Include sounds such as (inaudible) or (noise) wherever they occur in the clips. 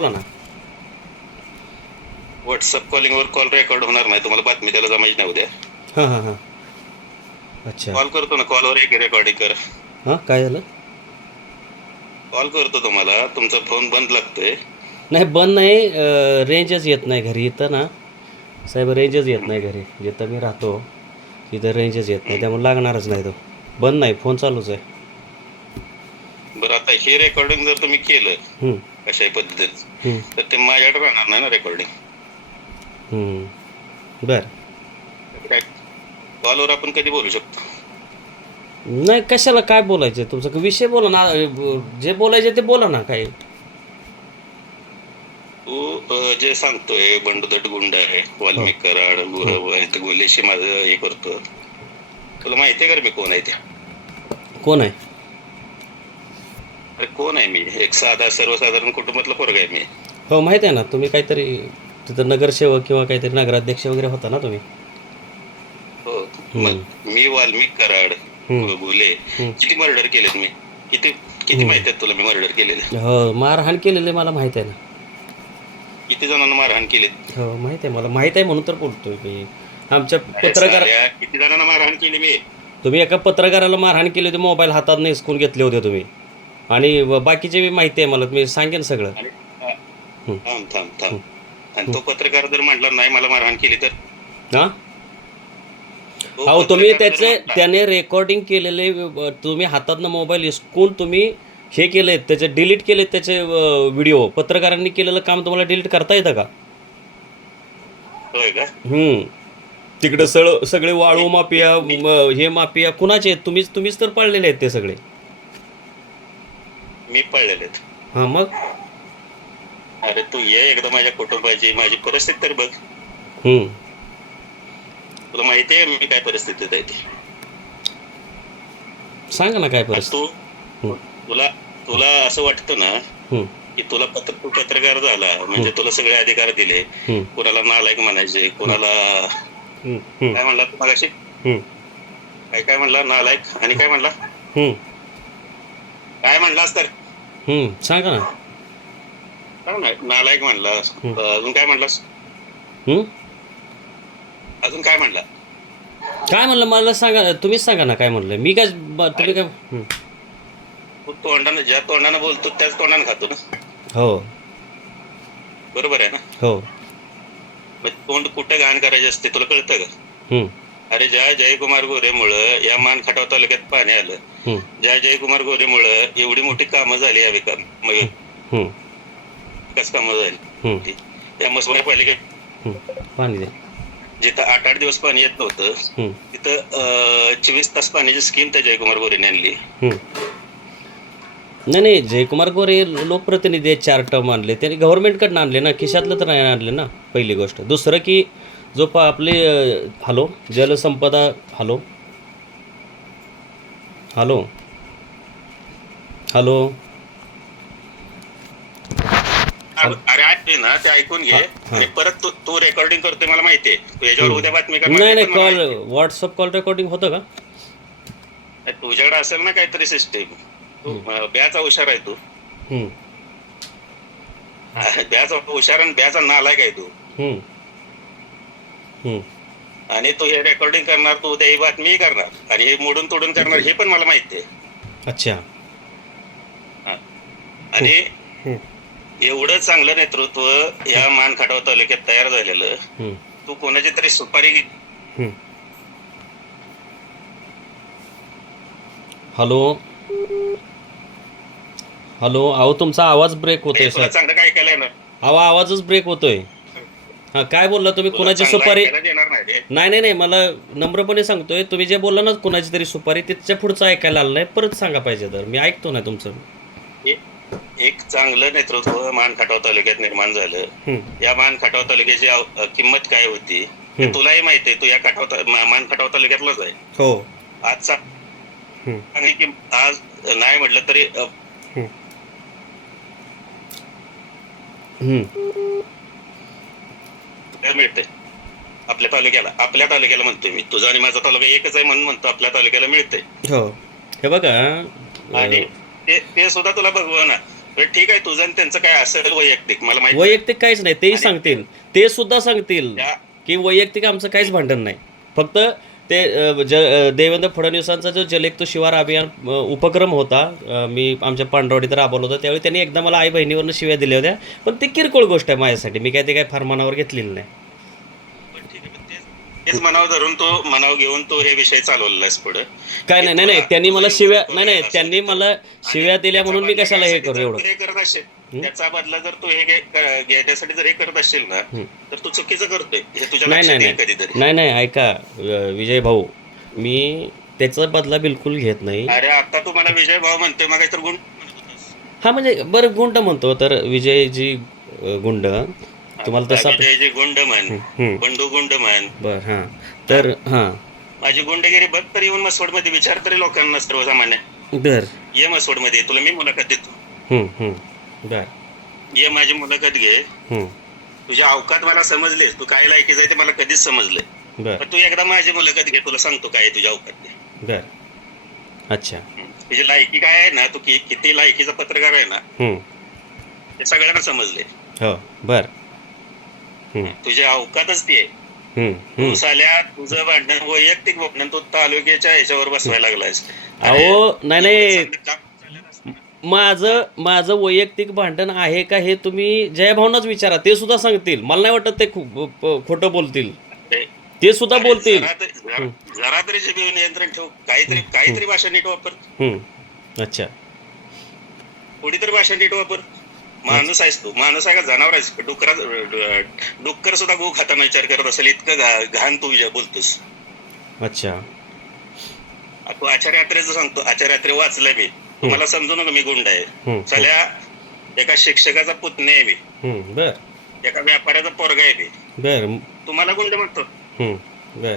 बोला ना. WhatsApp कॉलिंगवर call record होणार नाही. तुम्हाला बातमी त्याला जमायची नाही उद्या. हां हां हां. अच्छा. कॉल करतो ना. कॉलवर एक रेकॉर्डिंग कर. हां काय झालं? कॉल करतो तुम्हाला. तुमचा फोन बंद लागतोय. नाही बंद नाही. अं, रेंजच येत नाही घरी. इथं ना. साहेब रेंजच येत नाही घरी. जिथं मी राहतो तिथं रेंजच येत नाही. त्यामुळे लागणारच नाही तो. बंद नाही. फोन चालूच आहे. बरं आता हे रेकॉर्डिंग जर तुम्ही केलं हं, कशाही पद्धतीत हं, तर ते माझ्याकडे राहणार नाही ना रेकॉर्डिंग. बरं. कॉलवर आपण कधी बोलू शकतो? नाही कशाला काय बोलायचं? तुमचं विषय बोला ना जे बोलायचे ते बोला ना काय तू जे सांगतोय बंडदट गुंड आहे वाल्मिक कराड गुलेशी माझं हे करतो तुला माहिती आहे का मी कोण आहे ते कोण आहे? कोण आहे मी? एक साधा सर्वसाधारण कुटुंबातला पोरगा आहे मी. हो माहिती आहे ना तुम्ही काहीतरी तिथं नगरसेवक किंवा काहीतरी नगराध्यक्ष वगैरे होता ना तुम्ही? हो. मग मी वाल्मिक कराड हम्म. हम्म. किती मर्डर केलेत मी? किती किती माहिती आहेत तुला मी मर्डर केलेले? हो मारहाण केलेले मला माहीत आहे ना. किती जणांना मारहाण केलीत? हो माहीत आहे मला. माहीत आहे म्हणून तर बोलतोय मी. आमच्या अरे पत्रकार साल्या, किती जणांना मारहाण केली मी? तुम्ही एका पत्रकाराला मारहाण केली होती मोबाईल हातात हिसकून घेतले होते तुम्ही. आणि बाकीचे बी माहिती आहे मला मी सांगेन सगळं. थांब थांब थांब. आणि तो पत्रकार जर म्हटला नाही मला मारहाण केली तर? हां? अहो तुम्ही त्याचे त्याने रेकॉर्डिंग केलेले तुम्ही हातातनं मोबाईल हिसकून तुम्ही हे केले त्याचे डिलीट केले त्याचे व्हिडिओ पत्रकारांनी केलेलं काम तुम्हाला डिलीट करता येतं का? हम्म. तिकडे सळ सगळे वाळू माफिया हे माफिया कुणाचे आहेत? तुम्हीच तुम्हीच तर पाळलेले आहेत ते सगळे. मी पळलेले. हां मग? अरे तू ये एकदा माझ्या कुटुंबाची माझी परिस्थिती तर बघ. हम्म. तुला माहिती आहे मी काय परिस्थितीत आहे ती. सांगा ना काय परिस्थिती. तू हम्म. तुला तुला असं वाटतं ना हम्म, की तुला पत्र तू पत्रकार झाला म्हणजे तुला सगळे अधिकार दिले हम्म, कुणाला नालायक म्हणायचे कुणाला हम्म, हम्म, काय म्हणला मगाशी? हम्म, काय काय म्हणला? नालायक. आणि काय म्हणला? हम्म, काय म्हणलास तर? हम्म. सांगा ना. काय म्हणला? नालायक म्हणलास अजून काय म्हणलास? हम्म? अजून काय म्हणला? काय म्हणलं मला सांगा तुम्हीच सांगा ना काय म्हणलं. मी काय ब- तुम्ही काय हम्म. तू तोंडानं ज्या तोंडानं बोलतो त्याच तोंडानं खातो ना. हो. बरोबर आहे ना? हो. मग तोंड कुठे घाण करायचे असते तुला कळतं का? हम्म, अरे ज्या जयकुमार गोरेमुळं या मान खटाव तालुक्यात पाणी आलं. ज्या जयकुमार गोरेमुळं एवढी मोठी कामं झाली या विकास हम्म, विकास कामं झाली. त्या मसवाड्या पालिकेत जिथं आठ आठ दिवस पाणी येत नव्हतं तिथं चोवीस तास पाण्याची स्कीम त्या जयकुमार गोरेने आणली. नाही नाही जयकुमार गोरे लोकप्रतिनिधी चार टर्म आणले. त्यांनी गव्हर्नमेंटकडनं आणले ना खिशातलं तर नाही आणले ना पहिली गोष्ट. दुसरं की जो प आपले हॅलो जलसंपदा हॅलो हॅलो. हॅलो. अरे ऐक ना ते ऐकून घे. आणि परत तू तू रेकॉर्डिंग करतोय मला माहितीये. तू याच्यावर उद्या बातमी करणार नाही नाही कॉल. व्हॉट्सअप कॉल रेकॉर्डिंग होतं का? तुझ्याकडे असेल ना काहीतरी सिस्टीम तू ब्याचा हुशार आहे तू. हम्म, ब्याचा हुशार आणि ब्याचा नालायक आहे तू. हम्म, हम्म. आणि तू हे रेकॉर्डिंग करणार तू उद्या ही बातमी करणार. आणि हे मोडून तोडून करणार हे पण मला माहिती आहे. अच्छा. हा. आणि हम्म, एवढं चांगलं नेतृत्व या मान खटाव तालुक्यात तयार झालेलं हम्म, तू कोणाची तरी सुपारी हम्म. हॅलो. हॅलो. अहो तुमचा आवाज ब्रेक होतोय तुला सर चांगलं काय केलंय ना अहो आवाजच ब्रेक होतोय. हा काय बोलला तुम्ही? कुणाची सुपारी? नाही. नाही नाही नाही मला नम्रपणे सांगतोय तुम्ही जे बोलला ना कुणाची तरी सुपारी त्याच्या पुढचं ऐकायला आलं नाही परत सांगा पाहिजे तर. मी ऐकतो ना तुमचं. एक- चांगलं नेतृत्व मान खटाव तालुक्यात निर्माण झालं. या मान खटाव तालुक्याची किंमत काय होती? हे. तुलाही माहिती आहे तू या खटाव मान खटाव तालुक्यातलाच आहे. हो. आज सा- हम्म, आणि की आज नाही म्हटलं तरी काय मिळते आपल्या तालुक्याला आपल्या तालुक्याला म्हणतोय मी. तुझा आणि माझा तालुका एकच आहे म्हणून म्हणतो आपल्या तालुक्याला मिळते हो. हे बघा आणि ते ते सुद्धा तुला बघवा ना. तर ठीक आहे तुझं आणि त्यांचं काय असेल वैयक्तिक मला माहिती वैयक्तिक काहीच नाही तेही सांगतील. ते सुद्धा सांगतील की वैयक्तिक आमचं काहीच भांडण नाही. फक्त ते ज देवेंद्र फडणवीसांचा जो जलेक शिवार अभियान उपक्रम होता मी आमच्या पांडवडीत राबवलं होतं त्यावेळी त्यांनी एकदा मला आई बहिणीवरनं शिव्या दिल्या होत्या पण ती किरकोळ गोष्ट आहे माझ्यासाठी मी काय ते काय फार मनावर घेतलेलं नाही. तेच- मनाव धरून तो मनाव घेऊन तो हे विषय चालवलास पुढे. काय नाही नाही नाही त्यांनी मला शिव्या नाही नाही त्यांनी मला शिव्या दिल्या म्हणून मी कशाला हे करू एवढं? हे करत असेल त्याचा बदला जर तू हे घे- घेण्यासाठी जर हे करत असशील ना तर तू चुकीचं करतोय. हे तुझ्या नाही लक्षात नाही येईल नाही. कधीतरी. नाही नाही ऐका अ, विजय भाऊ मी त्याचा बदला बिलकुल घेत नाही. अरे आता तू मला विजय भाऊ म्हणतोय मग तर गुण होतास. हा म्हणजे बरं गुंड म्हणतो तर विजयजी अ, गुंड तुम्हाला तसा विजयजी गुंड म्हण. बंडू गुंड म्हण बर हां. तर हां. माझी गुंडगिरी बघ तर येऊन मसवडमध्ये विचार तरी लोकांना सर्वसामान्य. बर. ये मसवडमध्ये तुला मी मुलाखत देतो. बर. ये माझी मुलाखत घे. तुझ्या अवकात मला समजलेस. तू काय लायकीच आहे ते मला कधीच समजले तू एकदा माझी मुलाखत घे तुला सांगतो काय तुझ्या अवकात. बर. अच्छा. तुझी लायकी काय आहे ना तू कि- किती लायकीचा पत्रकार आहे ना. ते सगळ्यांना समजले हो बर. तुझ्या अवकातच ती. तू. साल्या तुझं भांडण वैयक्तिक भांडण तू तालुक्याच्या ह्याच्यावर बसवायला लागलायस. अहो नाही नाही. माझं माझं वैयक्तिक भांडण आहे का हे तुम्ही जयभावनाच विचारा. ते सुद्धा सांगतील. मला नाही वाटत ते खोटं बोलतील. ते- सुद्धा बोलतील. जरा तरी- नियंत्रण ठेव. काहीतरी काहीतरी भाषा नीट वापर. हम्म. अच्छा. थोडी तरी भाषा नीट वापर. माणूस आहेस तू. माणूस आहे का जनावर आहेस? डुकरा डुक्कर सुद्धा गो खाताना विचार करत असेल इतकं घाण तू विजय बोलतोस. अच्छा. तू आचार्य यात्रेचं सांगतो. आचार्य यात्रे वाचलंय मी. तुम्हाला समजू नका मी गुंड आहे. सगळ्या एका शिक्षकाचा पुतणे आहे मी. बर. एका व्यापाऱ्याचा पोरगा आहे मी. बर. तुम्हाला गुंड म्हणतो. बर.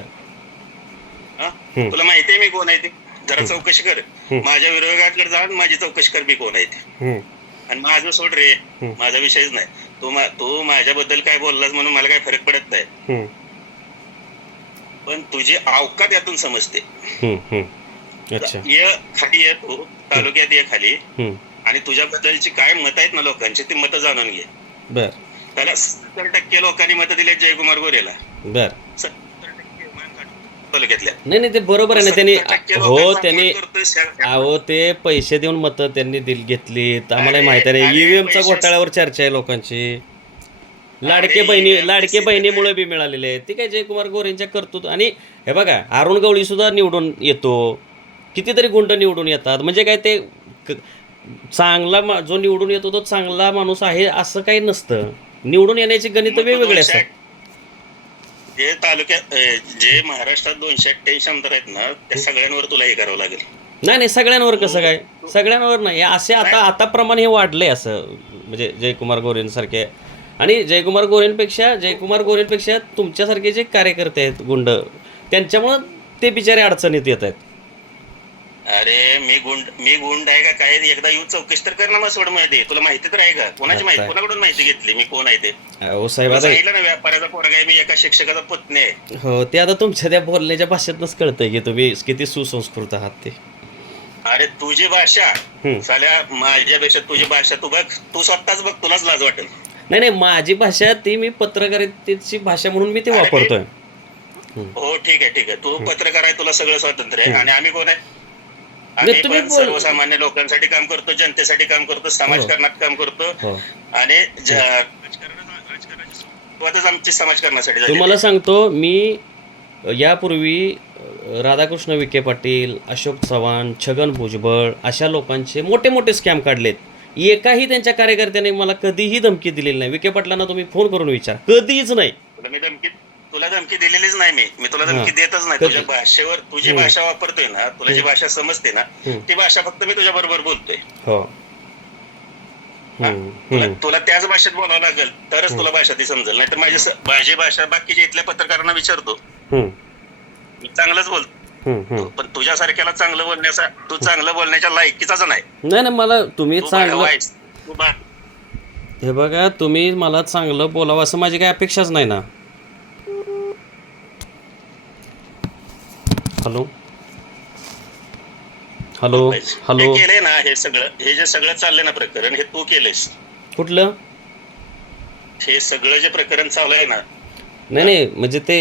हा? तुला माहिती आहे मी कोण आहे ते? जरा चौकशी कर. माझ्या विरोधाकडे जा माझी चौकशी कर मी कोण आहे ते. आणि माझं सोड रे. माझा विषयच नाही. तू मा- तू माझ्याबद्दल काय बोललास म्हणून मला काय फरक पडत नाही. पण तुझी अवकात यातून समजते. ये खाली ये तू. तालुक्यात ये खाली. आणि तुझ्याबद्दलची काय मत आहेत ना लोकांची ती मतं जाणून घे. बर. त्याला सत्तर टक्के लोकांनी मतं दिले जयकुमार गोरेला. बर. सत्तर तालुक्यातल्या नाही नाही ते बरोबर आहे ना त्यांनी 70 टक्के हो त्यांनी अहो ते पैसे देऊन मतं त्यांनी दिल घेतली आम्हाला माहिती आहे ईव्हीएमचा पैसे- घोटाळ्यावर चर्चा आहे लोकांची. लाडके बहिणी EVM लाडके बहिणीमुळे बी मिळालेले आहेत. ते काय जयकुमार गोरेंच्या कर्तृत्व आणि हे बघा अरुण गवळी सुद्धा निवडून येतो. कितीतरी गुंड निवडून येतात. म्हणजे काय ते चांगला जो निवडून येतो तो चांगला माणूस आहे असं काही नसतं. निवडून येण्याची गणित वेगवेगळे असतात. जे तालुक्यात जे महाराष्ट्रात दोनशे अठ्ठ्याऐंशी आमदार आहेत ना त्या सगळ्यांवर तुला हे करावं लागेल. नाही नाही सगळ्यांवर कसं काय? सगळ्यांवर नाही. असे आता आता प्रमाण हे वाढलंय असं म्हणजे जयकुमार गोरेंसारखे. आणि जयकुमार गोरेंपेक्षा जयकुमार गोरेंपेक्षा तुमच्यासारखे जे कार्यकर्ते आहेत गुंड त्यांच्यामुळं ते बिचारे अडचणीत येत आहेत. अरे मी गुंड मी गुंड आहे का काय? एकदा येऊन चौकशी तर कर ना मग मध्ये. तुला माहिती तर आहे का? कोणाची माहिती? कोणाकडून माहिती घेतली? मी कोण आहे ते? साहेब आता सांगितलं ना व्यापाऱ्याचा पोरगा आहे मी एका शिक्षकाचा पुतणे आहे. हो ते आता तुमच्या त्या बोलण्याच्या भाषेतनंच कळतंय की तुम्ही किती सुसंस्कृत आहात ते. अरे तुझी भाषा. साल्या माझ्यापेक्षा तुझी भाषा तू बघ. तू स्वतःच बघ तुलाच लाज वाटेल. नाही नाही माझी भाषा ती मी पत्रकारितेची भाषा म्हणून मी ते वापरतोय. हो ठीक आहे ठीक आहे. तू पत्रकार आहे तुला सगळं स्वातंत्र्य आहे. आणि आम्ही कोण आहे? पण बोल- सर्वसामान्य लोकांसाठी काम करतो जनतेसाठी काम करतो समाजकारणात काम करतो. हो. आणि सुरुवातच आमची समाजकारणासाठी तुम्हाला सांगतो मी यापूर्वी राधाकृष्ण विखे पाटील अशोक चव्हाण छगन भुजबळ अशा लोकांचे मोठे मोठे स्कॅम काढलेत. एकाही त्यांच्या कार्यकर्त्याने मला कधीही धमकी दिलेली नाही. विखे पाटलांना तुम्ही फोन करून विचार. कधीच नाही. तुला धमकी दिलेलीच नाही मी. मी तुला धमकी. देतच नाही? तुझ्या भाषेवर तुझी. भाषा वापरतोय ना तुला जी भाषा समजते ना. ती भाषा फक्त मी तुझ्या बरोबर बोलतोय. हो. हा? तुला त्याच भाषेत बोलावं लागेल तरच तुला भाषा ती समजेल. नाही तर माझी माझी भाषा बाकीच्या इथल्या पत्रकारांना विचारतो. मी चांगलंच बोलतो. पण तुझ्यासारख्याला चांगलं बोलण्याचा तू चांगलं बोलण्याच्या लायकीचाच नाही. नाही ना मला तुम्ही चांगलं हे बघा तुम्ही मला चांगलं बोलावं असं माझी काही अपेक्षाच नाही ना. हॅलो. हॅलो. हॅलो. केलंय ना हे सगळं हे जे सगळं चाललंय ना प्रकरण हे तू केलंयस. कुठलं? हे सगळं जे प्रकरण चालू आहे ना. नाही नाही म्हणजे ते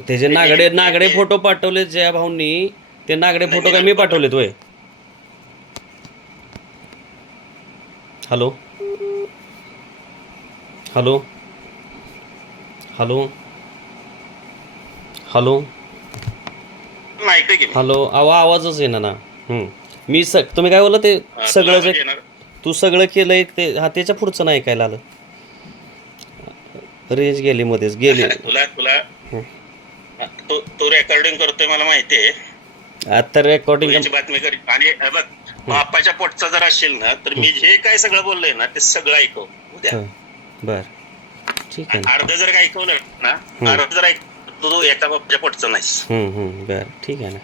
त्याचे नागडे नागडे फोटो पाठवले जया भाऊंनी ते नागडे फोटो काय मी पाठवलेत होय? हॅलो. हॅलो. हॅलो. हॅलो. की हॅलो अहो आवाजच येणार ना. हम्म. मी स तुम्ही काय बोलला ते सगळं जे तू सगळं केलंय ते हा त्याच्या पुढचं नाही ऐकायला आलं. रेंज गेली मध्येच गेली. (laughs) तुला तुला. तो तो रेकॉर्डिंग करतोय मला माहिती आहे. आता रेकॉर्डिंग याची बातमी कर. आणि हे बघ बापाच्या पोटचा जर असेल ना तर मी जे काय सगळं बोललोय ना ते सगळं ऐकव. उद्या. बर. ठीक आहे ना. अर्ध जर का ऐकवलं ना अर्ध जर ऐक तू तू एका बापाच्या पोटचा हम्म, बर ठीक आहे ना?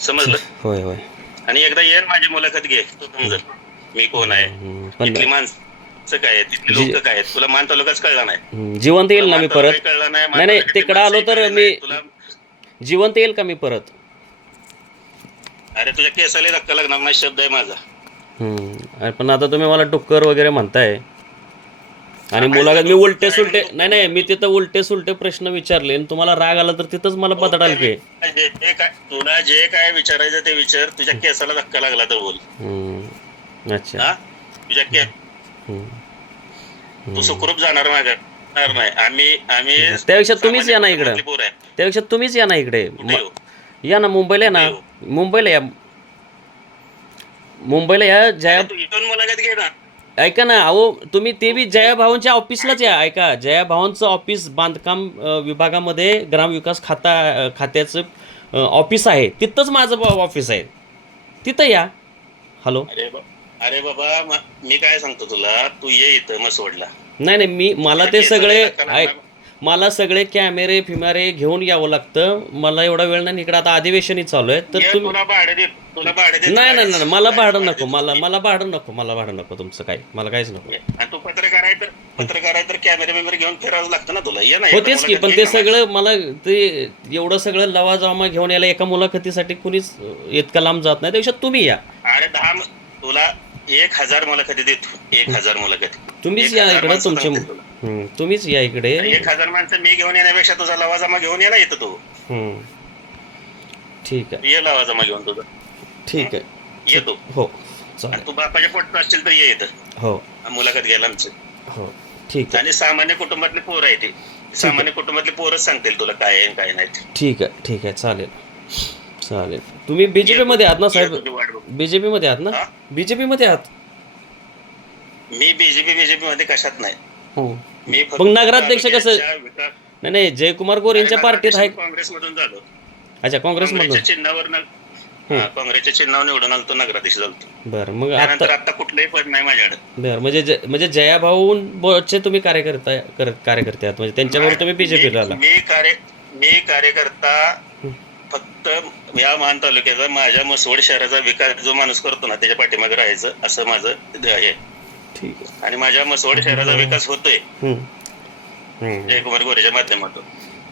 समजलं? (laughs) होय होय. आणि एकदा ये आणि माझी मुलाखत घे. तू समजल मी कोण आहे? पण तिथली माणसं काय आहेत? तिथली लोक काय आहेत? तुला मान तालुकाच कळला नाही. हम्म, जिवंत येईल ना मी परत? कळला नाही नाही, नाही, तालुक्यातली तिकडं आलो तर मी- नाही. तुला जिवंत येईल का मी परत? अरे तुझ्या केसाला धक्का लागणार नाही शब्द आहे माझा. हम्म, अरे पण आता तुम्ही मला डुक्कर वगैरे म्हणताय. आणि मुलाखत मी उलटे सुलटे नाही नाही मी तिथं उलटे सुलटे प्रश्न विचारले आणि तुम्हाला राग आला तर तिथंच मला पतडाल की. जे जे काय तुला जे काय विचारायचं ते विचार. तुझ्या केसाला धक्का लागला तर बोल. हम्म, अच्छा. हा? तुझ्या के हम्म. तू सुखरूप जाणार माझ्या जाणार नाही. आम्ही आम्ही त्यापेक्षा तुम्हीच या ना इकडं. पोरं आहे. त्यापेक्षा तुम्हीच या ना इकडे. कुठे येऊ? या ना मुंबईला या ना. मुंबईला या. मुंबईला या जया तू इथून मुलाखत घे ना. ऐका ना अहो तुम्ही ते बी जया भावांच्या ऑफिसलाच या ऐका. जया भावांचं ऑफिस बांधकाम विभागामध्ये ग्रामविकास खाता खात्याचं ऑफिस आहे. तिथंच माझं ऑफिस आहे. तिथं या. हॅलो अरे बा- अरे बाबा म- मी काय सांगतो तुला? तू ये इथं मसवडला नाही नाही मी मला ते सगळे ऐक मला सगळे कॅमेरे फिमारे घेऊन यावं लागतं. मला एवढा वेळ नाही इकडे आता अधिवेशनही चालू आहे. तर तुम्ही तुला भाडे दे तुला भाडे दे नाही नाही नाही मला भाडं नको मला मला भाडं नको मला भाडं नको तुमचं काय मला काहीच नको. आणि तू पत्रकार आहे तर पत्रकार आहे तर कॅमेरा घेऊन फिरावं लागतं ना तुला. ये ना हो एकदा तेच की पण ते. सगळं मला ते एवढं सगळं लवाजमा घेऊन यायला एका मुलाखतीसाठी कुणीच इतका लांब जात नाही. त्यापेक्षा तुम्ही या. अरे दहा तुला एक हजार मुलाखती देतो. एक हजार मुलाखती. तुम्हीच एक या हजार इकडे माणसं तुमचे सांगतील तुला. हम्म, तुम्हीच या इकडे. एक हजार माणसं मी घेऊन येण्यापेक्षा तुझा लवाजमा घेऊन ये ना येतो तू. हम्म. ठीक आहे. ये लवाजमा घेऊन तुझा. ठीक आहे. ये तू हो. आणि चालेल तू बापाच्या पोटात असशील तर ये इथं. हो. मुलाखत घ्यायला आमचं. हो. ठीक आहे. आणि सामान्य कुटुंबातली पोरं आहे ती. सामान्य कुटुंबातली पोरच सांगतील तुला काय आहे आणि काय नाही ते. ठीक आहे. ठीक आहे. चालेल. चालेल. तुम्ही बीजेपी मध्ये आहात ना साहेब? तुझी वाट बघ. बीजेपी मध्ये आहात ना? हा? बीजेपी मध्ये आहात? मी बीजेपी बीजेपी मध्ये कशात नाही. हो. मी फक्त मग नगराध्यक्ष कसं- विकास- नाही नाही जयकुमार गोरेंच्या पार्टीत आहे. काँग्रेसमधून झालो अच्छा काँग्रेसमधून. काँग्रेसच्या चिन्हावर न- हा, काँग्रेसच्या चिन्हावर निवडून आलतो नगराध्यक्ष झालतो. बरं मग त्यानंतर आता आता कुठलंही पद नाही माझ्याकडे. बरं म्हणजे जे- म्हणजे जयाभाऊचे तुम्ही कार्यकर्ता कर- कार्यकर्ते आहात. म्हणजे त्यांच्याबरोबर तुम्ही बीजेपीला आला. मी कार्य मी कार्यकर्ता फक्त या महान तालुक्याचा माझ्या मसवड शहराचा विकास जो माणूस करतो ना त्याच्या पाठीमागे राहायचं असं माझं हे आहे. ठीक आहे. आणि माझ्या मसवड शहराचा विकास होतोय. जयकुमार गोरेच्या माध्यमातून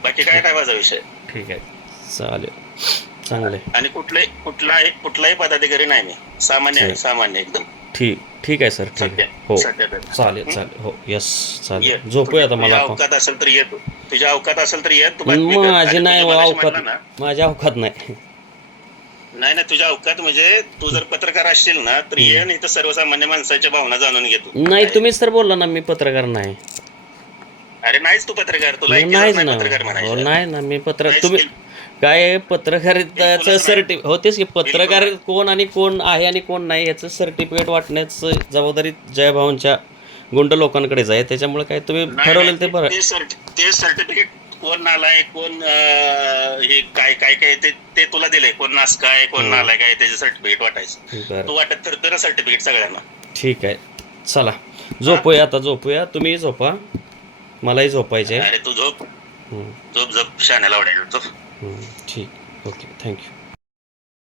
बाकी काय नाही माझा विषय? ठीक आहे. चालेल. चांगले आणि कुठलाही कुठलाही कुठलाही पदाधिकारी नाही मी. सामान्य आहे सामान्य एकदम. ठीक. ठीक आहे सर. ठीक आहे. सध्या हो. सध्या तरी. चालेल चालेल. हो. यस ये. चालेल झोपूया आता मला तुझ्या आपण. अवकात असेल तर ये तू. तुझ्या अवकात असेल तर ये तू. बातमी कर. माझे आणि नाही तुझं वा मगाशी अवकात. ना. माझ्या अवकात नाही. नाही नाही तुझ्या अवकात म्हणजे तू जर पत्रकार असशील ना तर ये आणि इथं सर्वसामान्य माणसाच्या भावना जाणून घेतो नाही तुम्हीच तर बोलला ना मी पत्रकार नाही. अरे नाहीच तू पत्रकार. तुला नाही ऐकलंच नाहीच नाही ना. पत्रकार हो, म्हणायचं नाही ना मी पत्र तुम्ही. काय पत्रकारिताचं बिलकुलच सर्टि हो तेच की पत्रकार कोण आणि कोण आहे आणि कोण नाही याचं सर्टिफिकेट वाटण्याचं जबाबदारी जयभावांच्या गुंड लोकांकडेच आहे. त्याच्यामुळे काय तुम्ही नाही, ठरवलेलं ते नाही, बरं ते सर्ट- ते सर्टिफिकेट कोण नालाय कोण हे काय काय काय ते ते तुला दिलंय. कोण नास काय कोण नालाय काय त्याचे सर्टिफिकेट वाटायचं. तू वाटत फिरतो ना सर्टिफिकेट सगळ्यांना. ठीक आहे. चला. झोपूया आता झोपूया. तुम्ही झोपा. मलाही झोपायचे अरे तू झोप. झोप झोप. शाण्याला वाटायचं झोप ठीक. ओके. Thank you.